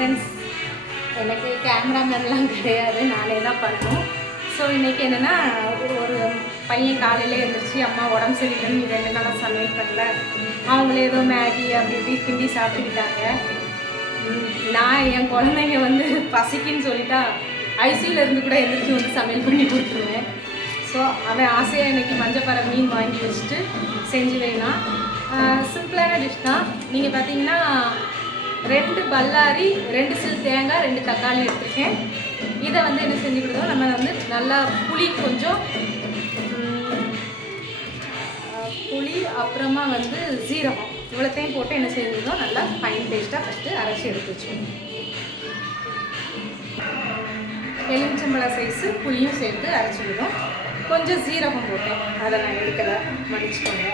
Friends, எனக்கு கேமராமேன்லாம் கிடையாது, நானே தான் பண்ணணும். ஸோ இன்றைக்கி என்னென்னா, ஒரு பையன் காலையில் எழுந்திரிச்சு அம்மா உடம்பு சரியில்லைன்னு 2 நாளாக சமையல் பண்ணல, அவங்களே ஏதோ மேகி அப்படி இப்படி கிண்டி சாப்பிட்டுக்கிட்டாங்க. நான் என் குழந்தைங்க வந்து பசிக்குன்னு சொல்லிட்டா ஐசியூவில் இருந்து கூட எழுந்திரிச்சு வந்து சமையல் பண்ணி கொடுத்துருவேன். ஸோ அவன் ஆசையாக இன்றைக்கி மஞ்சப்பாறை மீன் வாங்கி வச்சுட்டு செஞ்சு வேணாம். சிம்பிளான டிஷ் தான். நீங்கள் பார்த்தீங்கன்னா 2 பல்லாரி, 2 சில் தேங்காய், 2 தக்காளி எடுத்துருக்கேன். இதை வந்து என்ன செஞ்சு கொடுத்தோம், நம்ம வந்து நல்லா புளி கொஞ்சம், புளி அப்புறமா வந்து ஜீரகம் இவ்வளோத்தையும் போட்டு என்ன செஞ்சுருந்தோம், நல்லா ஃபைன் பேஸ்ட்டாக ஃபஸ்ட்டு அரைச்சி எடுத்து வச்சுக்கணும். எலுமிச்சம்பழம் சைஸு புளியும் சேர்த்து அரைச்சிக்கிட்டோம். கொஞ்சம் ஜீரகம் போட்டேன், அதை நான் எடுக்கலை, மன்னிச்சுக்கோங்க.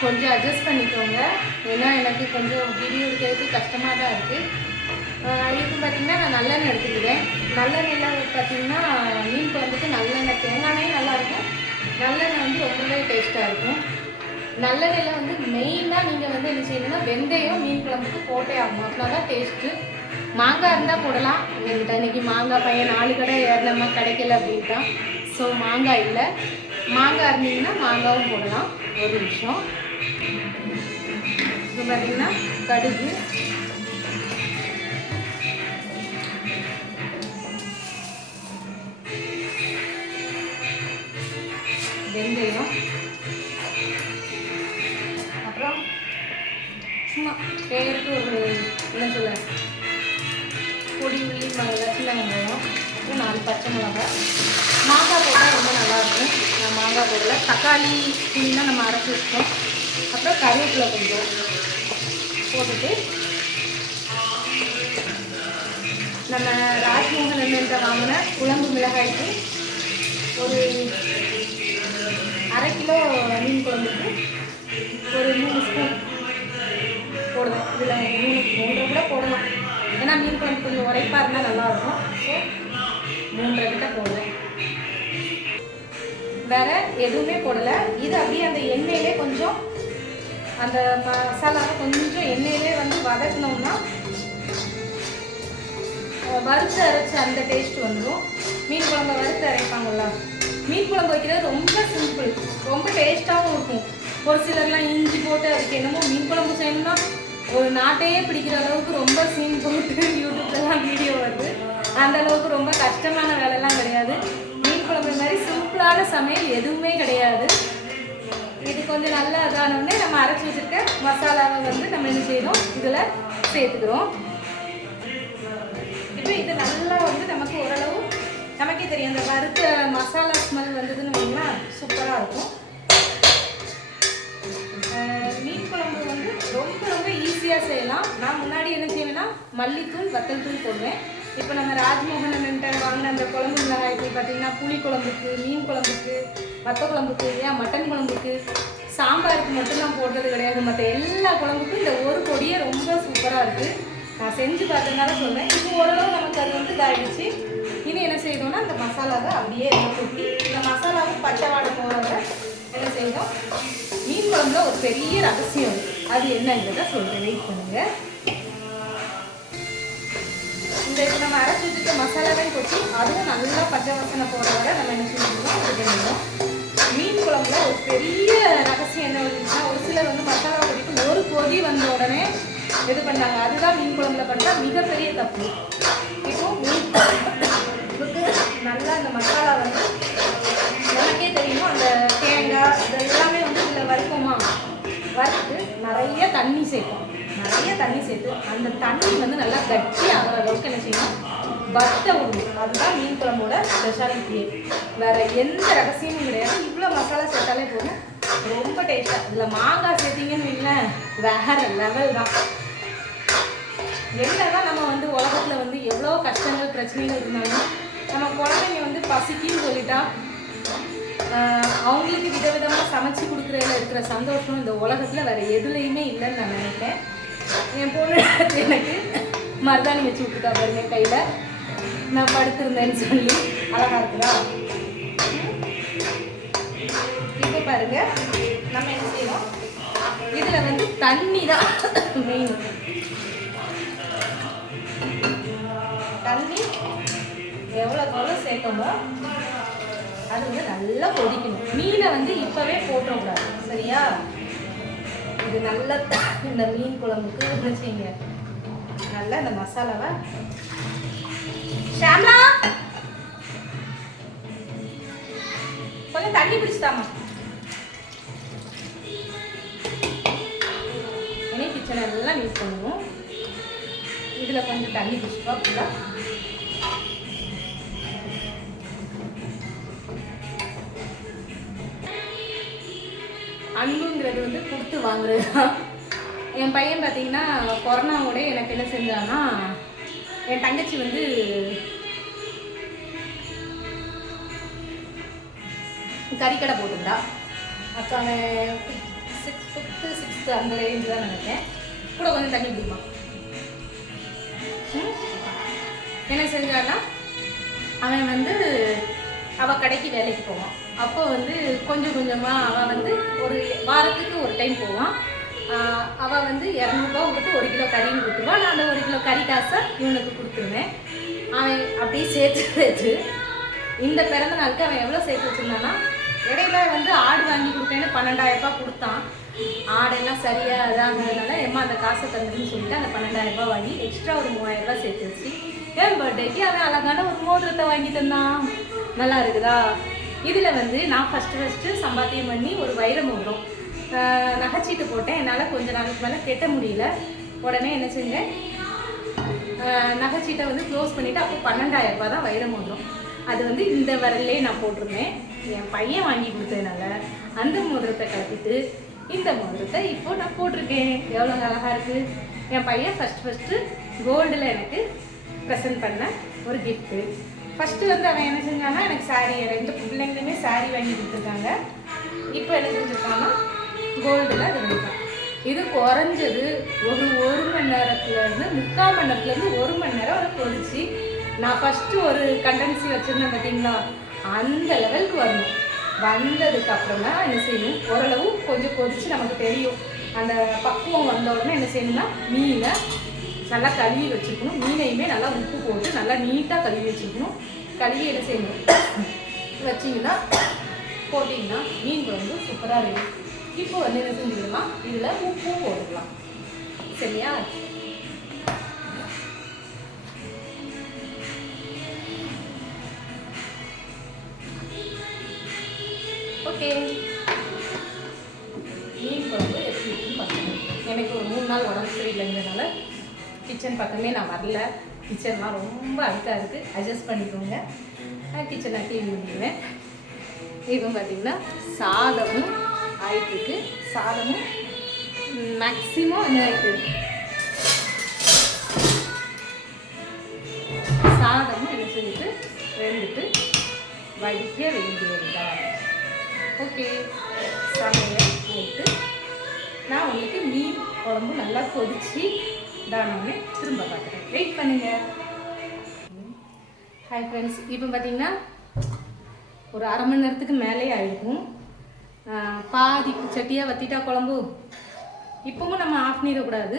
கொஞ்சம் அட்ஜஸ்ட் பண்ணிக்கோங்க, ஏன்னா எனக்கு கொஞ்சம் வீடியோ எடுக்கிறதுக்கு கஷ்டமாக தான் இருக்குது. இதுக்கு பார்த்திங்கன்னா நான் நல்லெண்ணெய் எடுத்துக்கிட்டேன். நல்லெண்ணெயில் பார்த்திங்கன்னா மீன் குழம்புக்கு நல்லெண்ணெய், தேங்காய் எண்ணெயும் நல்லாயிருக்கும், நல்லெண்ணெய் வந்து ரொம்பவே டேஸ்ட்டாக இருக்கும். நல்லெண்ணெயில் வந்து மெயினாக நீங்கள் வந்து என்ன செய்யணும்னா வெந்தயம் மீன் குழம்புக்கு போட்டே ஆகணும், அப்படின்னா தான் டேஸ்ட்டு. மாங்காய் இருந்தால் போடலாம், என்கிட்ட இன்றைக்கி மாங்காய் பையன் 4 கடை ஏறினமா கிடைக்கல அப்படின்ட்டான். ஸோ மாங்காய் இல்லை, மாங்காய் இருந்தீங்கன்னா மாங்காவும் போடலாம். ஒரு நிமிஷம். இப்போ பார்த்திங்கன்னா கடுகு, வெந்தயம், அப்புறம் சும்மா பேருக்கு ஒரு என்ன சொல்ல பொடி உள்ளி சின்ன வெங்காயம், அப்புறம் 4 பச்சை மிளகாய். மாங்காய் போட்டால் ரொம்ப நல்லாயிருக்கும், நான் மாங்காய் போடல. தக்காளி புளினா நம்ம அரைச்சி வச்சோம். அப்புறம் கருவேப்பிலை கொஞ்சம் போட்டுட்டு நம்ம ராஜ்மோகன் என்ற வாங்கின குழம்பு மிளகாய்க்கு ஒரு 1/2 கிலோ மீன் குழம்புக்கு ஒரு 3 ஸ்பூன் போடுவேன். இதில் 3 கூட போடலாம், ஏன்னா மீன் குழம்பு கொஞ்சம் உரைப்பாக இருந்தால் நல்லாயிருக்கும். ஸோ 3 கிட்ட போடுவேன். வேறு எதுவுமே போடலை. இது அப்படியே அந்த எண்ணெயிலே கொஞ்சம் அந்த மசாலாவை கொஞ்சம் எண்ணெயிலே வந்து வதக்கணும்னா வறுத்து அரைச்சி அந்த டேஸ்ட் வந்துடும். மீன் குழம்பு வறுத்து அரைப்பாங்கள்ல, மீன் குழம்பு வைக்கிறது ரொம்ப சிம்பிள், ரொம்ப டேஸ்ட்டாகவும் இருக்கும். ஒரு சிலர்லாம் இஞ்சி போட்டு அதுக்கு என்னமோ மீன் குழம்பு செய்யணும்னா ஒரு நாட்டையே பிடிக்கிற அளவுக்கு ரொம்ப சீன் போட்டு யூடியூப்லாம் வீடியோ வருது. அந்த அளவுக்கு ரொம்ப கஷ்டமான வேலைலாம் கிடையாது. மீன் குழம்பு மாதிரி சிம்பிளான சமையல் எதுவுமே கிடையாது. இது கொஞ்சம் நல்லா இதானோடனே நம்ம அரைச்சி வச்சுருக்க மசாலாவை வந்து நம்ம என்ன செய்யணும், இதில் சேர்த்துக்கிறோம். இப்போ இது நல்லா வந்து நமக்கு ஓரளவு நமக்கே தெரியும், அந்த வறுத்த மசாலா ஸ்மெல் வந்ததுன்னு வைங்களா, சூப்பராக இருக்கும். மீன் குழம்பு வந்து ரொம்ப ரொம்ப ஈஸியாக செய்யலாம். நான் முன்னாடி என்ன செய்வேன்னா மல்லித்தூள், வத்தல் தூள் போடுவேன். இப்போ நம்ம ராஜ்மோகன் வாங்கின அந்த குழம்பு மிளகாய்க்கு பார்த்திங்கன்னா புளி குழம்புக்கு, மீன் குழம்புக்கு, வத்த குழம்புக்கு, ஏன் மட்டன் குழம்புக்கு, சாம்பாருக்கு மட்டும்தான் போடுறது கிடையாது. மற்ற எல்லா குழம்புக்கும் இந்த ஒரு பொடியே ரொம்ப சூப்பராக இருக்குது. நான் செஞ்சு பார்த்ததுனால சொல்கிறேன். இப்போ ஓரளவு நமக்கு அது வந்து இதாகிடுச்சு. இனி என்ன செய்யணும்னா அந்த மசாலாவை அப்படியே எல்லாம் கொட்டி, இந்த மசாலாவும் பச்சை வாடை போகிறத என்ன செய்யணும். மீன் குழம்புல ஒரு பெரிய ரகசியம், அது என்னங்கிறத சொல்கிறேன், வெயிட் பண்ணுங்கள். இந்த இப்போ நம்ம அரைச்சி வச்சுட்டு மசாலாவையும் கொட்டி அதுவும் நல்லா பச்சை வாசனை போகிற வரை நம்ம என்ன செஞ்சுக்கணும், இது பண்ணிடணும். மீன் குழம்புல ஒரு பெரிய ரகசியம் என்ன வந்துச்சுன்னா, ஒரு சிலர் வந்து மசாலா கொட்டிட்டு ஒரு கொதி வந்த உடனே இது பண்ணாங்க. அதுதான் மீன் குழம்புல பண்ணுற மிகப்பெரிய தப்பு. இப்போ மீன் குழம்புக்கு நல்லா அந்த மசாலா வந்து எனக்கே தெரியும், அந்த தேங்காய் இதெல்லாமே வந்து இதில் வறுப்போமா, வறுத்து நிறைய தண்ணி சேர்ப்போம். நிறைய தண்ணி சேர்த்து அந்த தண்ணி வந்து நல்லா கட்டி ஆகிற அளவுக்கு என்ன செய்யணும், வத்த விடணும். அதுதான் மீன் குழம்போட ஸ்பெஷாலிட்டியே, வேறு எந்த ரகசியமும் கிடையாது. இவ்வளோ மசாலா சேர்த்தாலே போதும், ரொம்ப டேஸ்ட்டாக. இதில் மாங்காய் சேர்த்திங்கன்னு இல்லை, வேறு லெவல் தான். என்னதான் நம்ம வந்து உலகத்தில் வந்து எவ்வளோ கஷ்டங்கள் பிரச்சனைகள் இருந்தாலும் நம்ம குழந்தைங்க வந்து பசிக்குன்னு சொல்லிட்டா அவங்களுக்கு விதவிதமாக சமைச்சு கொடுக்குறதுல இருக்கிற சந்தோஷம் இந்த உலகத்தில் வேறு எதுலேயுமே இல்லைன்னு நான் நினைக்கிறேன். என் பொண்ணு எனக்கு மருதாணி வச்சு விட்டுருக்கா பாருங்க கையில், நான் படுத்திருந்தேன்னு சொல்லி. அழகாக இருக்குதா? இப்போ பாருங்கள், நம்ம என்ன செய்யணும், இதில் வந்து தண்ணி தான் மெயின். தண்ணி எவ்வளோ சேர்க்கணும் அது வந்து நல்லா கொதிக்கணும். மீனை வந்து இப்போவே போட்டுறக்கூடாது, சரியா? இது நல்லா இந்த மீன் குழம்புக்கு வச்சுங்க. நல்லா இந்த மசாலாவை ஷாம்லா கொஞ்சம் தண்ணி பிடிச்சிட்டாமா. இனி கிச்சனை எல்லாம் யூஸ் பண்ணுவோம். இதில் கொஞ்சம் தண்ணி பிடிச்சிட்டா ஃபுல்லாக. அன்புங்கிறது வந்து கொடுத்து வாங்குறது தான். என் பையன் பார்த்தீங்கன்னா கொரோனாவோட எனக்கு என்ன செஞ்சான்னா, என் தங்கச்சி வந்து கறிக்கடை போட்டிருந்தா. அப்போ அவன் 5th 6th அந்த ரேஞ்சு தான் நினைக்கிறேன். கூட கொஞ்சம் தண்ணி பிடிக்குமா. என்ன செஞ்சான்னா, அவன் வந்து அவள் கடைக்கு வேலைக்கு போவான். அப்போ வந்து கொஞ்சம் கொஞ்சமாக அவள் வந்து ஒரு வாரத்துக்கு ஒரு டைம் போவான். அவள் வந்து 200 கொடுத்து 1 கிலோ கறின்னு கொடுத்துருவான். நான் அந்த 1 கிலோ கறி காசை இவனுக்கு கொடுத்துருவேன். அவன் அப்படியே சேர்த்து வச்சு இந்த பிறந்த நாளுக்கு அவன் எவ்வளோ சேர்த்து வச்சுருந்தான்னா, இடையில வந்து ஆடு வாங்கி கொடுத்தேன்னு 12,000 ரூபாய் கொடுத்தான். ஆடெல்லாம் சரியாக இதாகிறதுனால எம்மா அந்த காசை தந்துடுன்னு சொல்லிட்டு அந்த 12,000 ரூபாய் வாங்கி எக்ஸ்ட்ரா ஒரு 3,000 ரூபாய் சேர்த்து வச்சு என் பர்த்டேக்கு அவன் அழகான ஒரு மோதிரத்தை வாங்கி தந்தான். நல்லா இருக்குதா? இதில் வந்து நான் ஃபஸ்ட்டு சம்பாத்தியம் பண்ணி ஒரு வைர மோதிரம் நகைச்சீட்டு போட்டேன். என்னால் கொஞ்ச நாளுக்கு மேலே கெட்ட முடியல. உடனே என்ன செஞ்சேன், நகைச்சீட்டை வந்து க்ளோஸ் பண்ணிவிட்டு அப்போ 12,000 ரூபாய் தான் வைர மோதிரம். அது வந்து இந்த விரல்லே நான் போட்டிருந்தேன். என் பையன் வாங்கி கொடுத்ததுனால அந்த மோதிரத்தை கலத்திட்டு இந்த மோதிரத்தை இப்போ நான் போட்டிருக்கேன். எவ்வளோ அழகாக இருக்குது. என் பையன் ஃபஸ்ட்டு கோல்டில் எனக்கு ப்ரெசென்ட் பண்ண ஒரு கிஃப்ட்டு. ஃபஸ்ட்டு வந்து அவன் என்ன செஞ்சான்னா, எனக்கு சாரீ 2 பிள்ளைங்களுமே சாரீ வாங்கி கொடுத்துருக்காங்க. இப்போ என்ன செஞ்சுருக்கான்னா கோல்டில் அது பண்ணிட்டான். இது குறைஞ்சது ஒரு மணி நேரத்துலேருந்து 3/4 மணி நேரத்துலேருந்து 1 மணி நேரம் அதை கொதிச்சு நான் ஃபஸ்ட்டு ஒரு கண்டன்சி வச்சுருந்தேன் பார்த்தீங்களா, அந்த லெவலுக்கு வரணும். வந்ததுக்கு அப்புறம் தான் என்ன செய்யணும், ஓரளவு கொஞ்சம் கொதிச்சு நமக்கு தெரியும். அந்த பக்குவம் வந்த உடனே என்ன செய்யணும்னா, மீனை நல்லா கழுவி வச்சுக்கணும். மீனையுமே நல்லா உப்பு போட்டு நல்லா நீட்டாக கழுவி வச்சுக்கணும். கழுவி என்ன செய்யணும் வச்சிங்கன்னா போட்டிங்கன்னா மீன் குழம்பு சூப்பராக இருக்கும். இப்போ வந்து என்ன செஞ்சுக்கலாம், இதில் உப்பு போட்டுக்கலாம். சரியா? ஓகே, மீன் குழம்பு எப்படி இருக்குன்னு பார்க்கணும். எனக்கு ஒரு 3 நாள் உடம்பு சரியில்லைங்கிறதுனால கிச்சன் பக்கமே நான் வரல. கிச்சன்லாம் ரொம்ப அழுக்காக இருக்குது, அட்ஜஸ்ட் பண்ணிக்கோங்க. நான் கிச்சனை க்ளீன் பண்ணிடுவேன். இப்போ பார்த்திங்கன்னா சாதமும் ஆயிட்டுருக்கு. சாதமும் மேக்ஸிமம் என்ன இருக்குது, சாதமும் என்ன செஞ்சுட்டு வெந்துட்டு வடிக்க வேண்டியது தான். ஓகே, சமையல் ஆகிட்டு நான் உங்களுக்கு மீன் குழம்பு நல்லா கொதிச்சு தானே திரும்ப பார்க்குறேன். வெயிட் பண்ணுங்கள். ஹாய் ஃப்ரெண்ட்ஸ், இப்போ பார்த்தீங்கன்னா ஒரு 1/2 மணி நேரத்துக்கு மேலே ஆகிருக்கும். பாதி சட்டியாக வற்றிட்டா குழம்பு. இப்போவும் நம்ம ஆஃப் பண்ணிடக்கூடாது.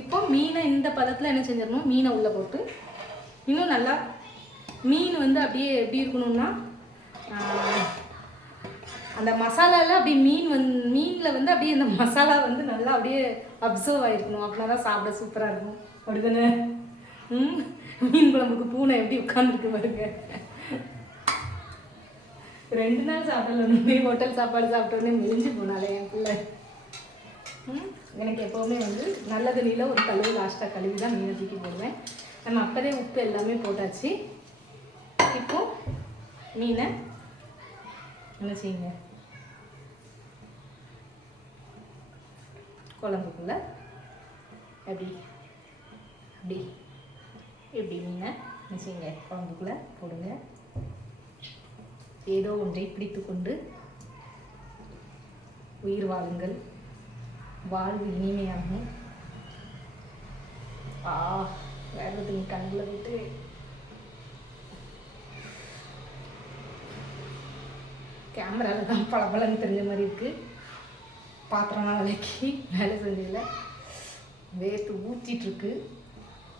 இப்போ மீனை இந்த பதத்தில் என்ன செஞ்சிடணும், மீனை உள்ளே போட்டு இன்னும் நல்லா மீன் வந்து அப்படியே எப்படி இருக்கணும்னா, அந்த மசாலாவில் அப்படியே மீனில் வந்து அப்படியே அந்த மசாலா வந்து நல்லா அப்படியே அப்சர்வ் ஆகிருக்கணும். அப்படின்னா தான் சாப்பிட சூப்பராக இருக்கும். அப்படி தானே? மீன் குழம்புக்கு பூனை எப்படி உட்காந்துருக்கு பாருங்க. 2 நாள் சாப்பிடல, ஹோட்டல் சாப்பாடு சாப்பிட்டோன்னே மெலிஞ்சு போனாலே என் பிள்ளை. எனக்கு எப்போவுமே வந்து நல்ல தண்ணியில் ஒரு கழுவு லாஸ்ட்டாக கழுவி தான் மீனை தூக்கி போடுவேன். நம்ம அப்போதே உப்பு எல்லாமே போட்டாச்சு. இப்போ மீனை என்ன செய்யுங்க, குழம்புக்குள்ளே அப்படி அப்படி இப்படி மீனை என்ன செய்யுங்க குழம்புக்குள்ளே போடுங்க. ஏதோ ஒன்றை பிடித்து கொண்டு உயிர் வாழுங்கள், வாழ்வு இனிமையாகும். வேறது நீ கண்ணில் விட்டு கேமராவில் தான் பளபளன்னு தெரிஞ்ச மாதிரி இருக்குது. பாத்திரம்லாம் விளக்கி வேலை செஞ்சதில்லை, வேர்த்து ஊற்றிட்டுருக்கு.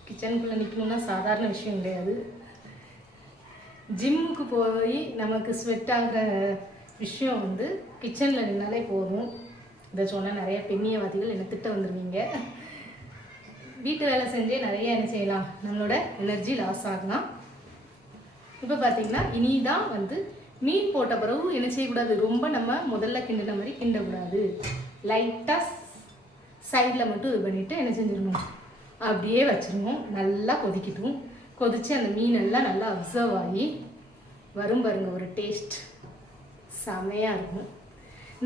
கிச்சனுக்குள்ளே நிற்கணுன்னா சாதாரண விஷயம் கிடையாது. ஜிம்முக்கு போய் நமக்கு ஸ்வெட் ஆகிற விஷயம் வந்து கிச்சனில் நின்னாலே போதும். இதை சொன்னால் நிறைய பெண்ணியவாதிகள் என்னை திட்ட வந்துடுவீங்க. வீட்டு வேலை செஞ்சே நிறைய என்ன செய்யலாம், நம்மளோட எனர்ஜி லாஸ் ஆகலாம். இப்போ பார்த்தீங்கன்னா இனிதான் வந்து மீன் போட்ட பிறகு என்ன செய்யக்கூடாது, ரொம்ப நம்ம முதல்ல கிண்டின மாதிரி கிண்டக்கூடாது. லைட்டாக சைடில் மட்டும் இது பண்ணிவிட்டு என்ன செஞ்சிடணும், அப்படியே வச்சிடணும். நல்லா கொதிக்கட்டும். கொதித்து அந்த மீனெல்லாம் நல்லா அப்சர்வ் ஆகி வரும் பாருங்க ஒரு டேஸ்ட் செமையாக இருக்கும்.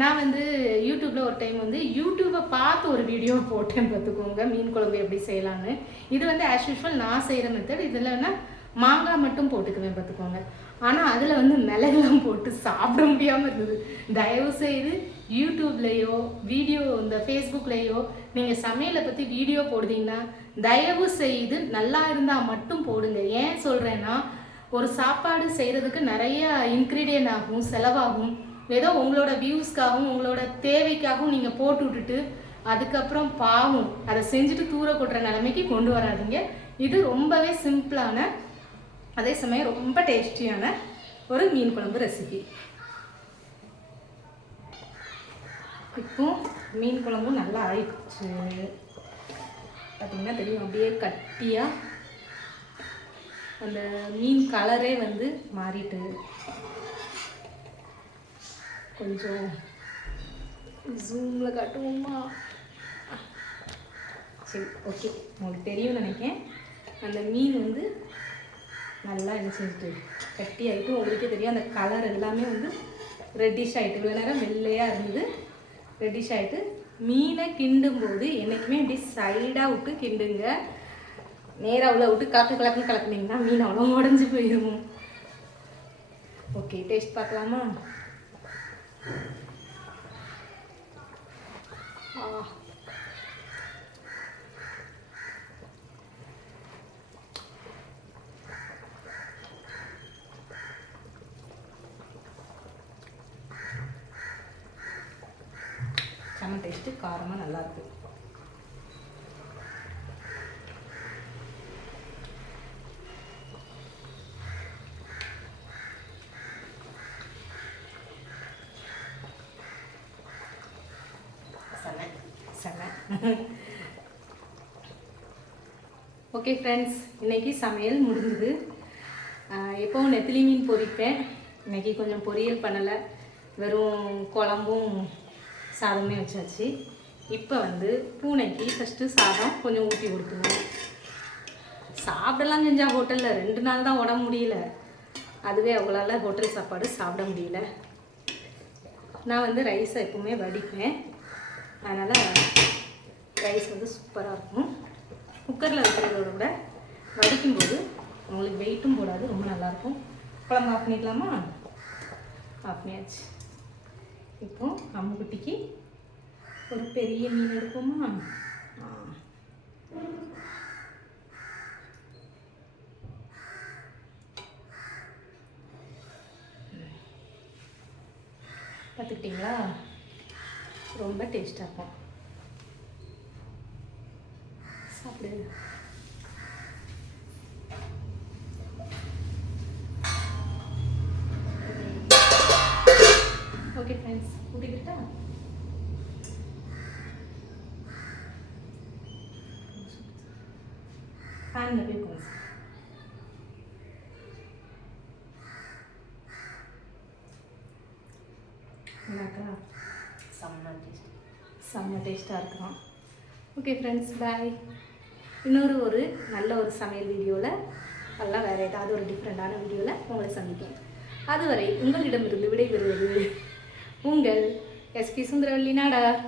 நான் வந்து யூடியூப்பில் ஒரு டைம் வந்து யூடியூப்பை பார்த்து ஒரு வீடியோ போட்டேன் பார்த்துக்கோங்க, மீன் குழம்பு எப்படி செய்யலான்னு. இது வந்து ஆஸ் யூஷுவல் நான் செய்கிற மெத்தட். இதில் வேணால் மாங்காய் மட்டும் போட்டுக்குவேன் பார்த்துக்கோங்க. ஆனால் அதில் வந்து மிளகுலாம் போட்டு சாப்பிட முடியாமல் இருந்தது. தயவுசெய்து யூடியூப்லேயோ வீடியோ இந்த ஃபேஸ்புக்லேயோ நீங்கள் சமையலை பற்றி வீடியோ போடுதீங்கன்னா தயவு செய்து நல்லா இருந்தால் மட்டும் போடுங்க. ஏன் சொல்கிறேன்னா, ஒரு சாப்பாடு செய்கிறதுக்கு நிறைய இன்க்ரீடியன்ட் ஆகும், செலவாகும். ஏதோ உங்களோட வியூஸ்க்காகவும் உங்களோட தேவைக்காகவும் நீங்கள் போட்டு விட்டுட்டு அதுக்கப்புறம் பாவம் அதை செஞ்சுட்டு தூர கொட்டுற நிலைமைக்கு கொண்டு வராதிங்க. இது ரொம்பவே சிம்பிளான அதே சமயம் ரொம்ப டேஸ்டியான ஒரு மீன் குழம்பு ரெசிபி. இப்போ மீன் குழம்பும் நல்லா ஆயிடுச்சு. பார்த்தீங்கன்னா தெரியும், அப்படியே கட்டியாக அந்த மீன் கலரே வந்து மாறிட்டு. கொஞ்சம் ஜூமில் காட்டுவோமா? சரி, ஓகே. உங்களுக்கு தெரியும்னு நினைக்கிறேன். அந்த மீன் வந்து நல்லா என்ன செஞ்சுட்டு கட்டி ஆகிட்டு, உங்களுக்கே தெரியும் அந்த கலர் எல்லாமே வந்து ரெட்டிஷ் ஆகிட்டு. இவ்வளோ நேரம் வெள்ளையாக இருந்தது, ரெட்டிஷ் ஆகிட்டு. மீனை கிண்டும்போது என்றைக்குமே இப்படி சைடாக விட்டு கிண்டுங்க. நேராக உள்ள விட்டு கலக்குன்னு கலக்குனீங்கன்னா மீன் அவ்வளோ உடஞ்சி போயிடும். ஓகே, டேஸ்ட் பார்க்கலாமா? செம்ம டேஸ்ட்டு, காரமாக நல்லாயிருக்கு. ஓகே ஃப்ரெண்ட்ஸ், இன்றைக்கி சமையல் முடிஞ்சுது. எப்போவும் நெத்திலி மீன் பொரிப்பேன். இன்றைக்கி கொஞ்சம் பொரியல் பண்ணலை, வெறும் குழம்பும் சாதமே வச்சாச்சு. இப்போ வந்து பூனைக்கு ஃபஸ்ட்டு சாதம் கொஞ்சம் ஊற்றி கொடுத்துருவோம். சாப்பிடலாம் செஞ்சால் ஹோட்டலில் 2 நாள் தான் உடம்பு முடியல. அதுவே அவங்களால ஹோட்டல் சாப்பாடு சாப்பிட முடியல. நான் வந்து ரைஸை எப்பவுமே வடிப்பேன், அதனால் ரைஸ் வந்து சூப்பராக இருக்கும். குக்கரில் வைக்கிறதோட விட வடிக்கும்போது உங்களுக்கு வெயிட்டும் போடாது, ரொம்ப நல்லாயிருக்கும். குழம்பு ஆஃப் பண்ணிக்கலாமா? ஆஃப் பண்ணியாச்சு. இப்போ அம்முக்குட்டிக்கு ஒரு பெரிய மீன் எடுப்போமா? பார்த்துக்கிட்டிங்களா? ரொம்ப டேஸ்ட்டாக இருக்கும். சாப்பிடு. Okay friends, ஊட்டிக்கிட்டா? ஃபேனில் போய் உட்காந்து என்னக்கா செம்ம டேஸ்ட்டாக இருக்கும். ஓகே ஃப்ரெண்ட்ஸ், பாய். இன்னொரு ஒரு நல்ல ஒரு சமையல் வீடியோவில் எல்லாம் வேறு ஏதாவது ஒரு டிஃப்ரெண்ட்டான வீடியோவில் உங்களை சந்திப்பேன். அதுவரை உங்களிடமிருந்து விடைபெறுவது உங்கள் எஸ்பி சுந்தரவல்லி நாடார்.